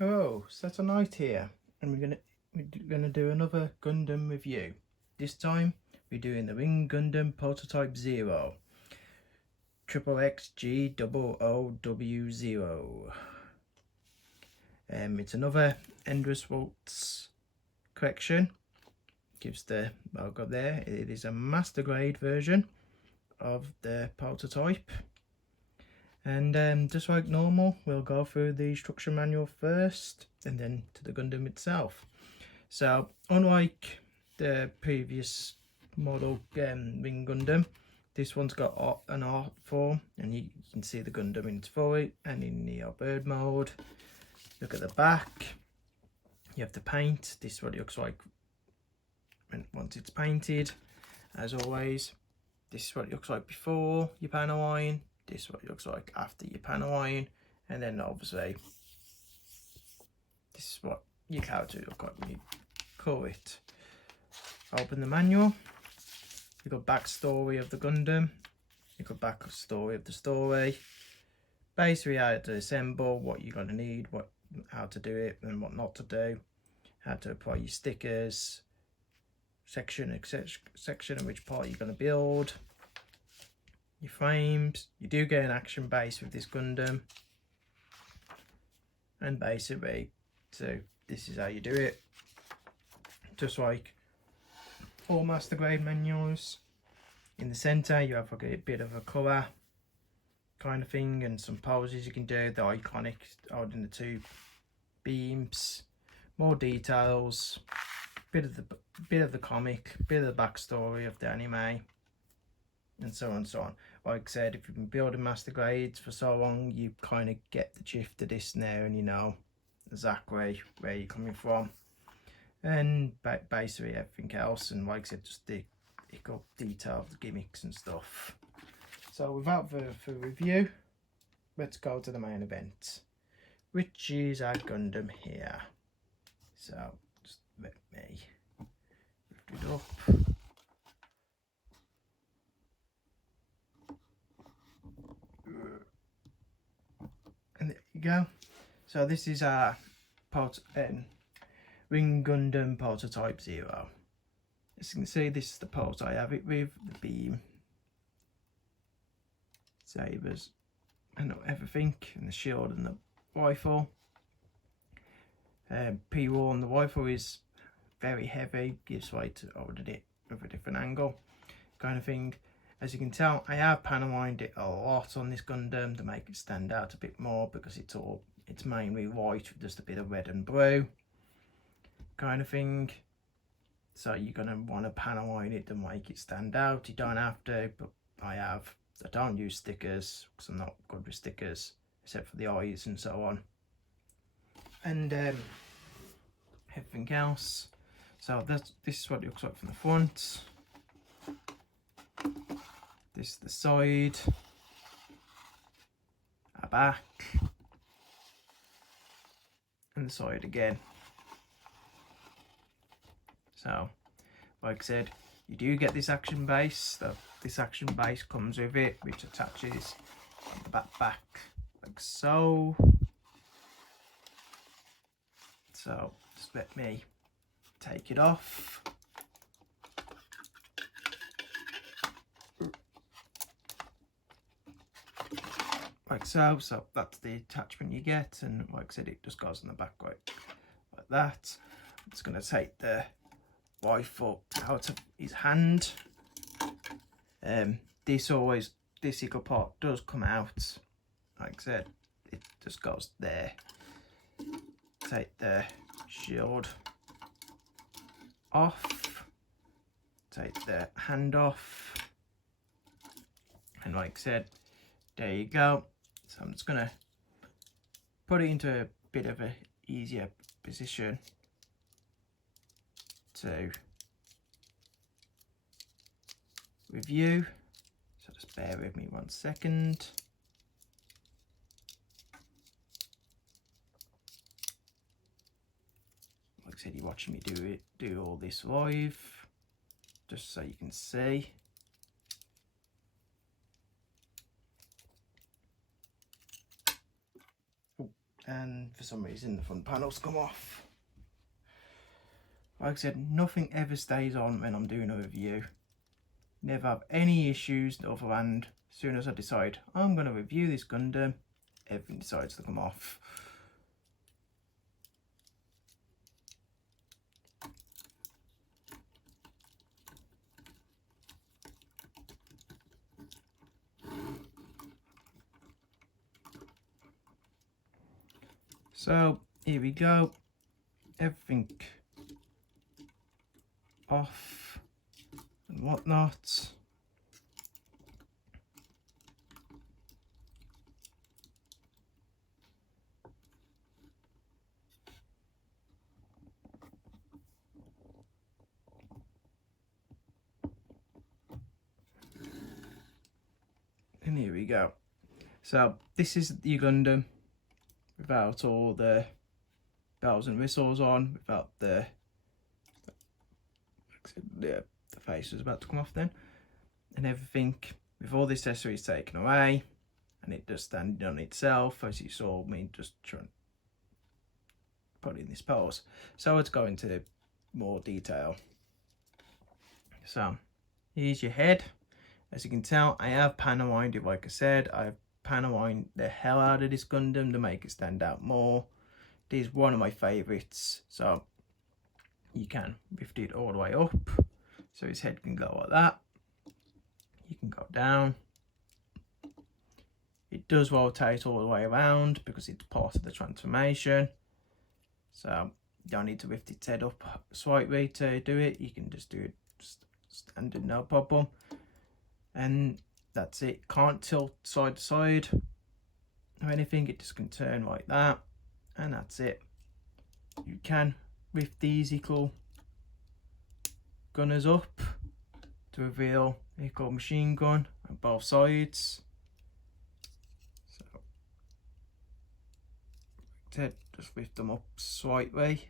Hello, Saturday night here, and we're gonna do another Gundam review. This time we're doing the Wing Gundam Prototype 0, XXG00W0. It's another Endless Waltz correction. Gives the logo there. It is a master grade version of the prototype. And just like normal, we'll go through the instruction manual first and then to the Gundam itself. So unlike the previous model Wing Gundam, this one's got an art form, and you can see the Gundam in its full and in the bird mode. Look at the back. You have the paint. This is what it looks like once it's painted. As always, this is what it looks like before you panel iron. This is what it looks like after you panel iron, and then obviously this is what your character look like when you call it. Open the manual. You've got backstory of the Gundam. You've got backstory of the story. Basically how to assemble, what you're gonna need, how to do it and what not to do, how to apply your stickers, section of which part you're gonna build. Your frames. You do get an action base with this Gundam, and basically, so this is how you do it. Just like all master grade manuals. In the center you have like a bit of a colour kind of thing and some poses you can do. The iconic holding the two beams, more details, bit of the comic, bit of the backstory of the anime, and so on and so on. Like I said, if you've been building master grades for so long, you kind of get the gist of this now, and you know exactly where you're coming from, and basically everything else. And like I said, just the detail of the gimmicks and stuff. So without further review, let's go to the main event, which is our Gundam here. So just let me lift it up. And there you go. So this is our Wing Gundam Prototype 0. As you can see, this is the pose I have it with, the beam, sabers, and everything, and the shield and the rifle. P-War on the rifle is very heavy, gives way to holding it with a different angle kind of thing. As you can tell, I have panel lined it a lot on this Gundam to make it stand out a bit more, because it's mainly white with just a bit of red and blue kind of thing. So you're going to want to panel line it to make it stand out. You don't have to, but I don't use stickers because I'm not good with stickers, except for the eyes and so on. And everything else. So this is what it looks like from the front. This is the side, our back, and the side again. So, like I said, you do get this action base. This action base comes with it, which attaches on the back like so. So, just let me take it off. Like so. So that's the attachment you get, and like I said, it just goes on the back like that. I'm just going to take the rifle out of his hand. This eagle part does come out. Like I said, it just goes there. Take the shield off. Take the hand off. And like I said, there you go. So I'm just going to put it into a bit of a easier position to review. So just bear with me 1 second. Like I said, you're watching me do all this live, just so you can see. and for some reason the front panels come off. Like I said, nothing ever stays on when I'm doing a review. Never have any issues other than as soon as I decide I'm going to review this Gundam, everything decides to come off. So here we go, everything off and whatnot. And here we go. So this is your Gundam without all the bells and whistles on, without the face was about to come off then, and everything with all the accessories taken away, and it just standing on itself as you saw me just trying to put in this pose. So let's go into more detail. So here's your head. As you can tell, I have panawined it. Like I said, I've panawined the hell out of this Gundam to make it stand out more. It is one of my favourites, so you can lift it all the way up, so his head can go like that. You can go down. It does rotate all the way around because it's part of the transformation, so you don't need to lift its head up slightly to do it. You can just do it standard, no problem. And that's it. Can't tilt side to side or anything, it just can turn like that, and that's it. You can lift these equal gunners up to reveal equal machine gun on both sides. So just lift them up slightly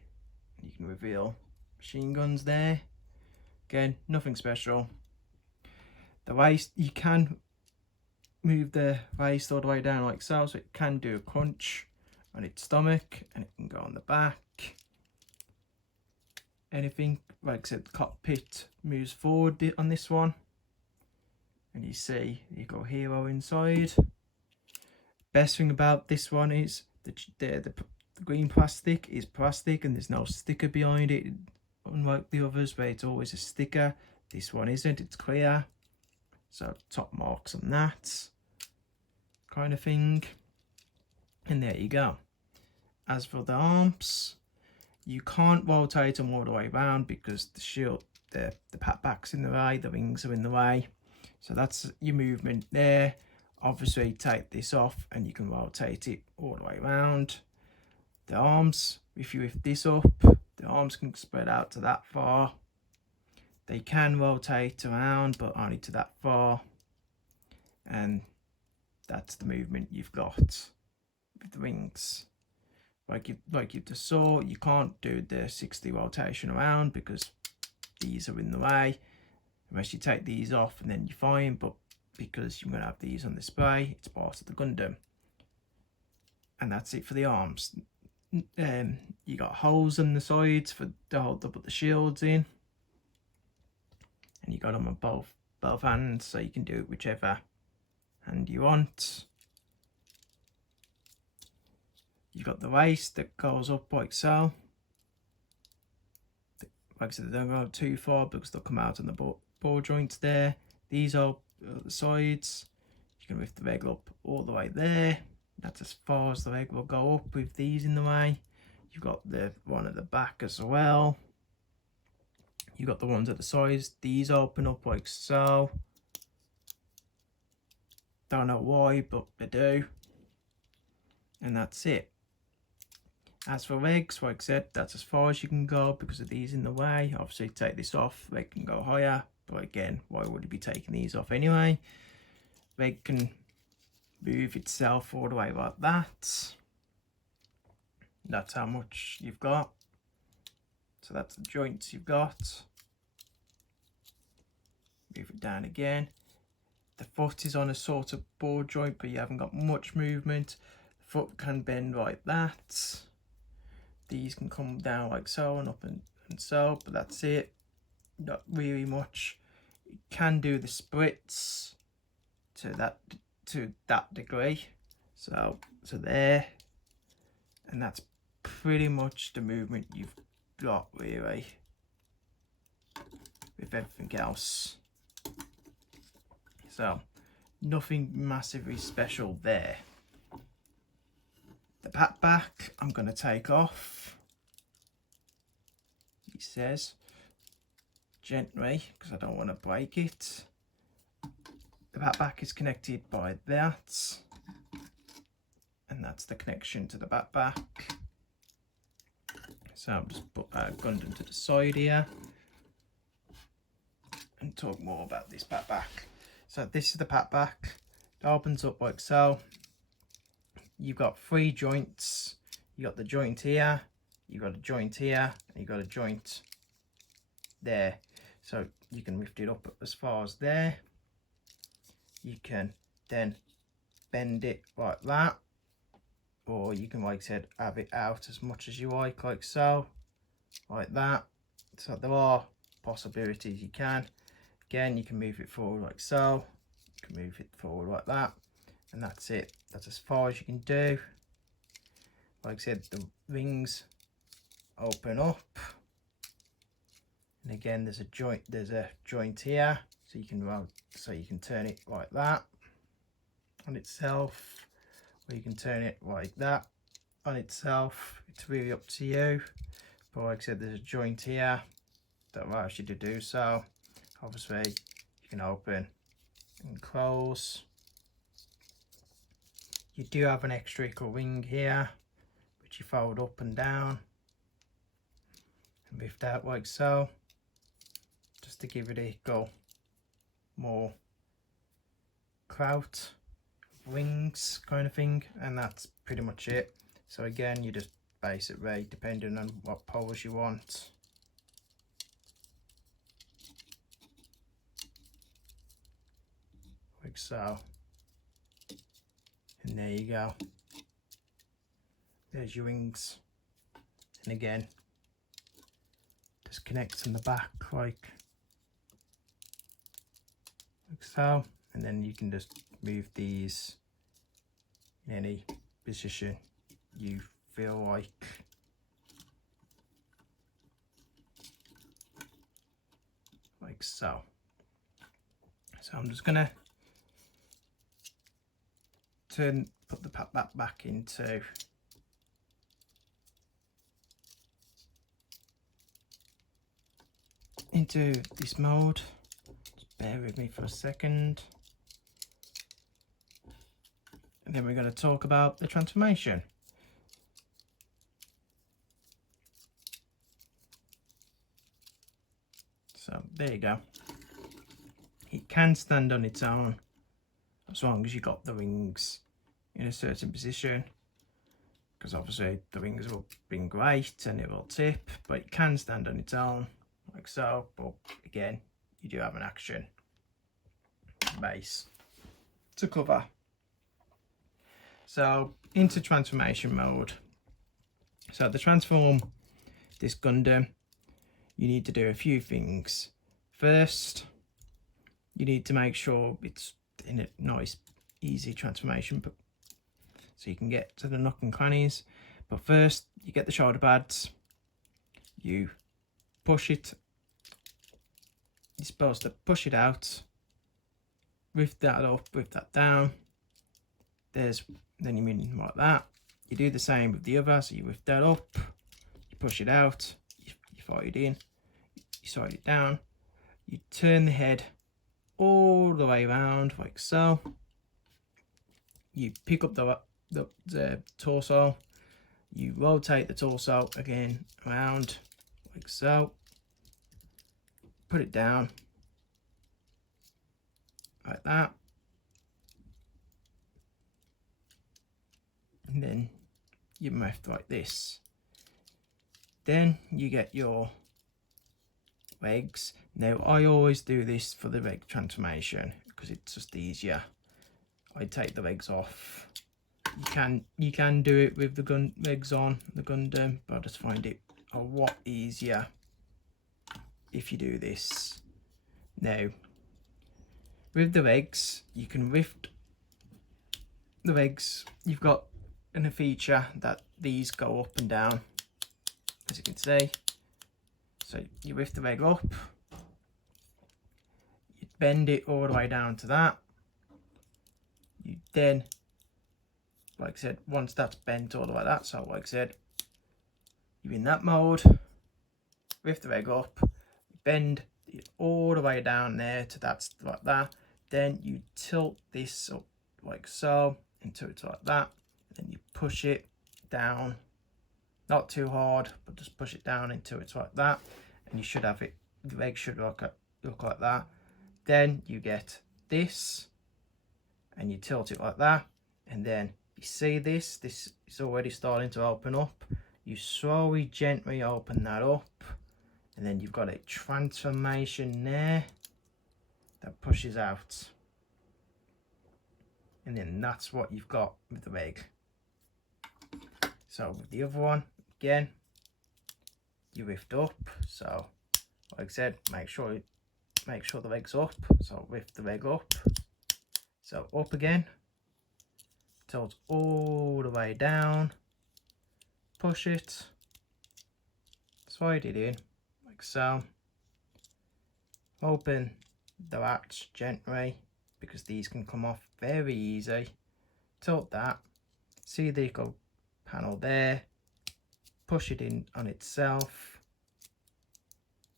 and you can reveal machine guns there. Again, nothing special. The waist, you can move the waist all the way down like so, so it can do a crunch on its stomach and it can go on the back. Anything, like I said, the cockpit moves forward on this one, and you see you got hero inside. Best thing about this one is the green plastic is plastic and there's no sticker behind it, unlike the others where it's always a sticker. This one isn't, it's clear, so top marks on that kind of thing. And there you go. As for the arms, you can't rotate them all the way around because the shield, the back's in the way, the wings are in the way, so that's your movement there. Obviously take this off and you can rotate it all the way around. The arms, if you lift this up, the arms can spread out to that far. They can rotate around, but only to that far. And that's the movement you've got with the wings. Like you just saw, you can't do the 60 rotation around because these are in the way. Unless you take these off and then you're fine, but because you're going to have these on display, it's part of the Gundam. And that's it for the arms. You got holes on the sides for to hold up the shields in, and you got them on both hands, so you can do it whichever hand you want. You've got the waist that goes up like so. Like I said, they don't go too far because they'll come out on the ball joints there. These are the sides. You can lift the leg up all the way there. That's as far as the leg will go up with these in the way. You've got the one at the back as well. You've got the ones at the sides. These open up like so. Don't know why, but they do. And that's it. As for legs, like I said, that's as far as you can go because of these in the way. Obviously take this off, leg can go higher, but again, why would you be taking these off anyway? Leg can move itself all the way like that. That's how much you've got. So that's the joints you've got. Move it down again. The foot is on a sort of ball joint, but you haven't got much movement. The foot can bend like that. These can come down like so and up and so, but that's it. Not really much. You can do the splits to that degree. So there, and that's pretty much the movement you've got really with everything else. So nothing massively special there. The back I'm going to take off, he says, gently, because I don't want to break it. The back is connected by that, and that's the connection to the back. So I'll just put Gundam to the side here and talk more about this back. So this is the back. It opens up like so. You've got 3 joints. You got the joint here, you got a joint here, and you got a joint there. So you can lift it up as far as there. You can then bend it like that, or you can, like I said, have it out as much as you like so, like that. So there are possibilities you can. Again, you can move it forward like so, you can move it forward like that, and that's it. That's as far as you can do. Like I said, the rings open up, and again there's a joint here, so you can turn it like that on itself, or you can turn it like that on itself. It's really up to you, but like I said, there's a joint here that allows you to do so. Obviously you can open and close. You do have an extra wing here, which you fold up and down and lift out like so, just to give it a go more clout, wings kind of thing, and that's pretty much it. So again, you just base it right depending on what pose you want. Like so, and there you go. There's your wings, and again, just connects in the back like so, and then you can just move these in any position you feel like. Like so. So I'm just gonna put the back into this mode. Just bear with me for a second. And then we're going to talk about the transformation. So there you go. It can stand on its own as long as you got the wings in a certain position, because obviously the wings will be great and it will tip, but it can stand on its own like so. But again, you do have an action base to cover. So into transformation mode. So to transform this Gundam, you need to do a few things. First, you need to make sure it's in a nice easy transformation, but so you can get to the nook and crannies. But first, you get the shoulder pads, you push it. You're supposed to push it out, lift that up, lift that down. Then you mean like that. You do the same with the other, so you lift that up, you push it out, you fold it in, you slide it down, you turn the head all the way around like so. You pick up the torso, you rotate the torso again around like so, put it down like that, and then you lift like this. Then you get your legs. Now I always do this for the leg transformation because it's just easier. I take the legs off You can do it with the legs on the Gundam, but I just find it a lot easier if you do this. Now, with the legs, you can lift the legs. You've got a feature that these go up and down, as you can see. So you lift the leg up, you bend it all the way down to that. You then, like I said, once that's bent all the way like that, so like I said, you're in that mode, lift the leg up, bend it all the way down there to that, like that. Then you tilt this up like so until it's like that. Then you push it down, not too hard, but just push it down until it's like that. And you should have it, the leg should look like that. Then you get this and you tilt it like that. And then you see this is already starting to open up. You slowly, gently open that up. And then you've got a transformation there that pushes out. And then that's what you've got with the leg. So with the other one, again, you lift up. So like I said, make sure the leg's up. So lift the leg up. So up again. Tilt all the way down. Push it. Slide it in. Like so. Open the latch gently, because these can come off very easy. Tilt that. See the little panel there. Push it in on itself.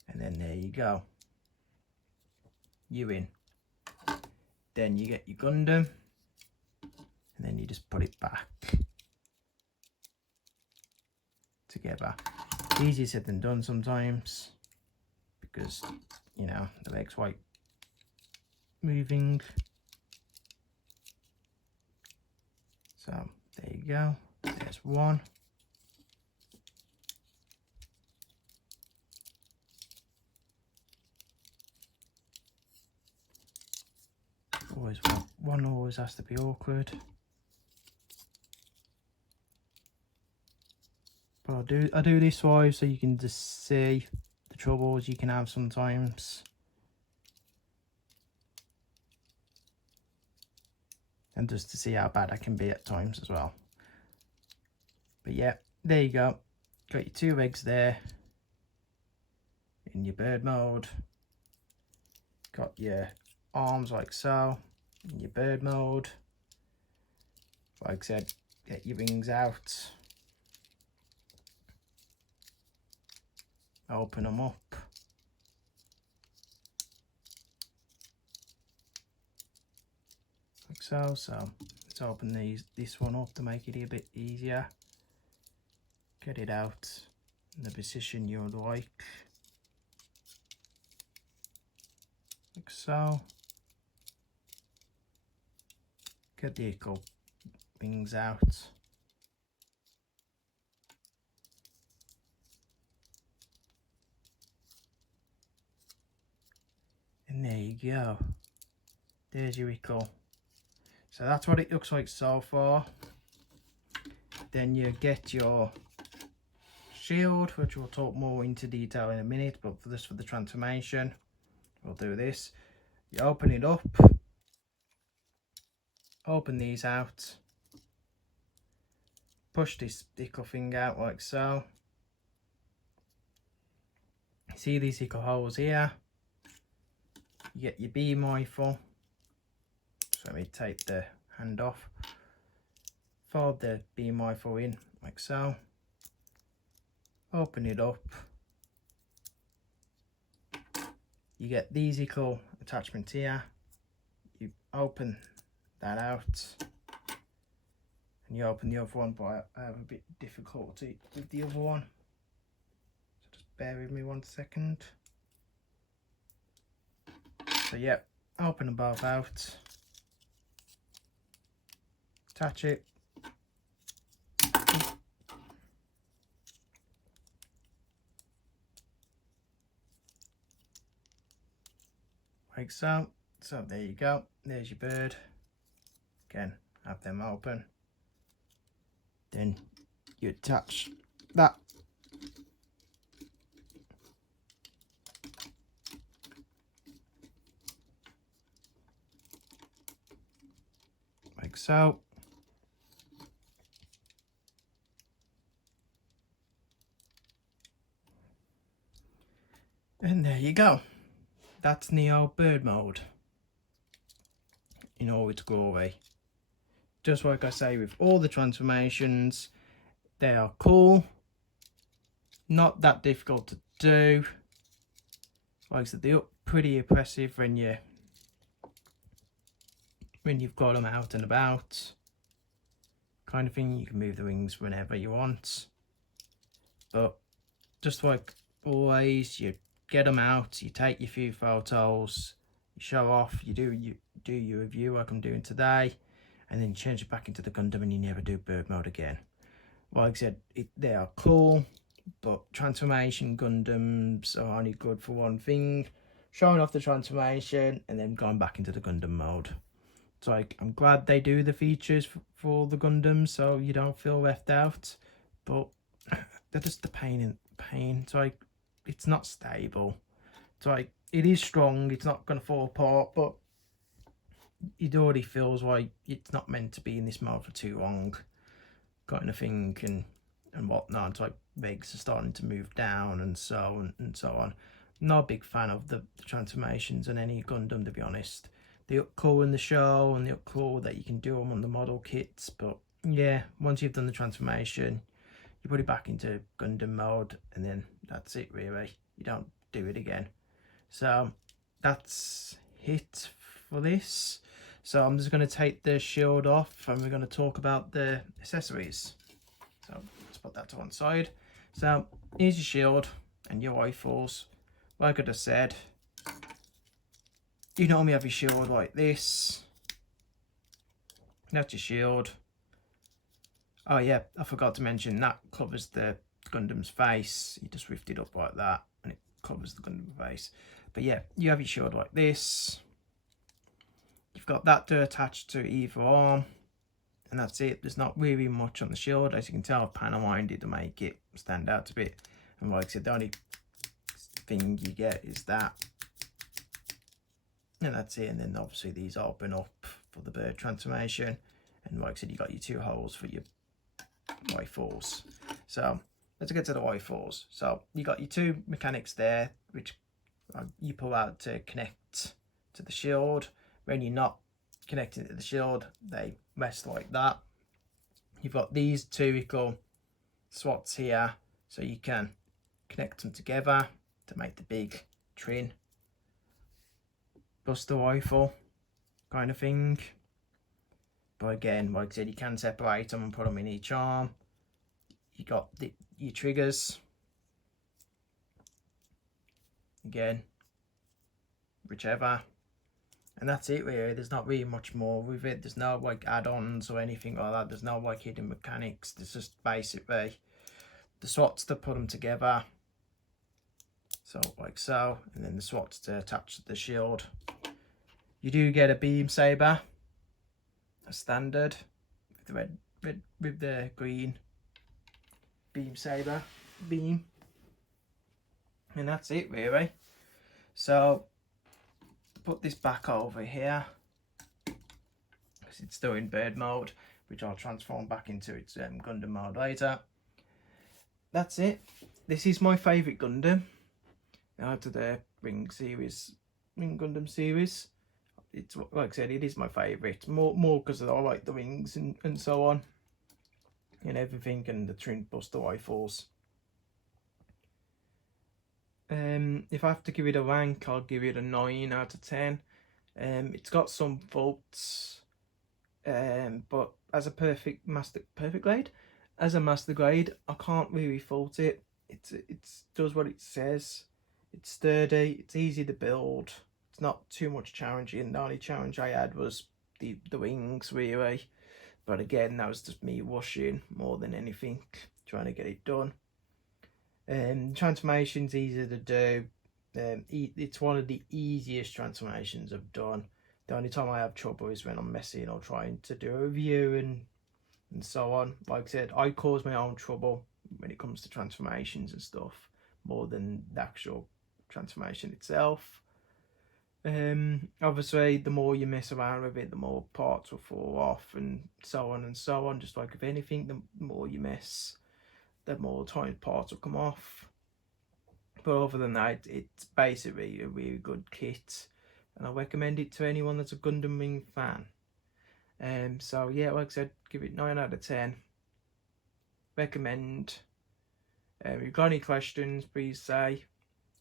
And then there you go. You in. Then you get your Gundam. And then you just put it back together. Easier said than done sometimes, because you know the leg's quite moving. So there you go. There's one. Always one always has to be awkward. But I do this way so you can just see the troubles you can have sometimes. And just to see how bad I can be at times as well. But yeah, there you go. Got your two legs there in your bird mode. Got your arms like so in your bird mode. Like I said, get your wings out. Open them up. Like so. So let's open this one up to make it a bit easier. Get it out in the position you'd like. Like so. Get the equal wings out. And there you go. There's your equal. So that's what it looks like so far. Then you get your shield, which we'll talk more into detail in a minute, but for the transformation, we'll do this. You open it up, open these out, push this sticker thing out like so. See these little holes here? You get your beam rifle. So let me take the hand off. Fold the beam rifle in like so. Open it up. You get these little attachments here. You open that out. And you open the other one, but I have a bit difficulty with the other one. So just bear with me 1 second. So yeah, open them both out. Attach it. Like so. So there you go. There's your bird. Again, have them open. Then you attach that like so. And there you go. That's Neo bird mode in all its glory. Just like I say with all the transformations, they are cool, not that difficult to do. Like I said, they look pretty impressive when you've got them out and about, kind of thing. You can move the wings whenever you want, but just like always, you get them out, you take your few photos, you show off, you do your review like I'm doing today, and then you change it back into the Gundam and you never do bird mode again. Like I said, they are cool, but transformation Gundams are only good for one thing: showing off the transformation and then going back into the Gundam mode. So like, I'm glad they do the features for all the Gundams so you don't feel left out, but they're just a pain. It's like, it's not stable. It's like, it is strong, it's not going to fall apart, but it already feels like it's not meant to be in this mode for too long, kind of thing, and whatnot. It's like legs are starting to move down and so on. Not a big fan of the transformations in any Gundam, to be honest. They look cool in the show and they look cool that you can do them on the model kits, but yeah, once you've done the transformation, you put it back into Gundam mode and then that's it really. You don't do it again. So that's it for this. So I'm just going to take the shield off and we're going to talk about the accessories. So let's put that to one side. So here's your shield and your rifles. Like I just said, you normally have your shield like this. That's your shield. Oh yeah, I forgot to mention that covers the Gundam's face. You just lift it up like that and it covers the Gundam face. But yeah, you have your shield like this. You've got that to attach to either arm. And that's it. There's not really much on the shield. As you can tell, I've panel-lined it to make it stand out a bit. And like I said, the only thing you get is that. And that's it. And then obviously these open up for the bird transformation. And like I said, you got your two holes for your rifles. So let's get to the rifles. So you got your two mechanics there, which you pull out to connect to the shield. When you're not connecting to the shield, they rest like that. You've got these two little slots here, so you can connect them together to make the big twin buster rifle kind of thing. But again, like I said, you can separate them and put them in each arm. You got your triggers. Again, whichever. And that's it really. There's not really much more with it. There's no like add-ons or anything like that. There's no like hidden mechanics. There's just basically the slots to put them together. So like so. And then the slots to attach to the shield. You do get a beam saber. A standard. With the red with the green beam saber beam. And that's it really. So put this back over here because it's still in bird mode, which I'll transform back into its Gundam mode later. That's it. This is my favourite Gundam out of the Wing Gundam series. It's like I said, it is my favourite. More because I like the wings and so on and everything, and the twin buster rifles. If I have to give it a rank, I'll give it a 9 out of 10. It's got some faults, but as a perfect grade, as a master grade, I can't really fault it. It does what it says. It's sturdy. It's easy to build. It's not too much challenging. The only challenge I had was the wings really, but again, that was just me rushing more than anything, trying to get it done. Transformation's easy to do. It's one of the easiest transformations I've done. The only time I have trouble is when I'm messing or trying to do a review and and so on. Like I said, I cause my own trouble when it comes to transformations and stuff, more than the actual transformation itself. Obviously, the more you mess around with it, the more parts will fall off, and so on and so on. Just like with anything, the more you mess, the more tiny parts will come off. But other than that, it's basically a really good kit, and I recommend it to anyone that's a Gundam Wing fan. So yeah, like I said, give it 9 out of 10. Recommend. If you've got any questions, please say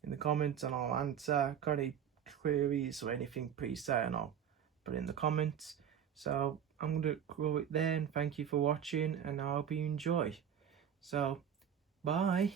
in the comments and I'll answer. Got any queries or anything, please say and I'll put it in the comments. So I'm going to call it there, and thank you for watching, and I hope you enjoy. So bye.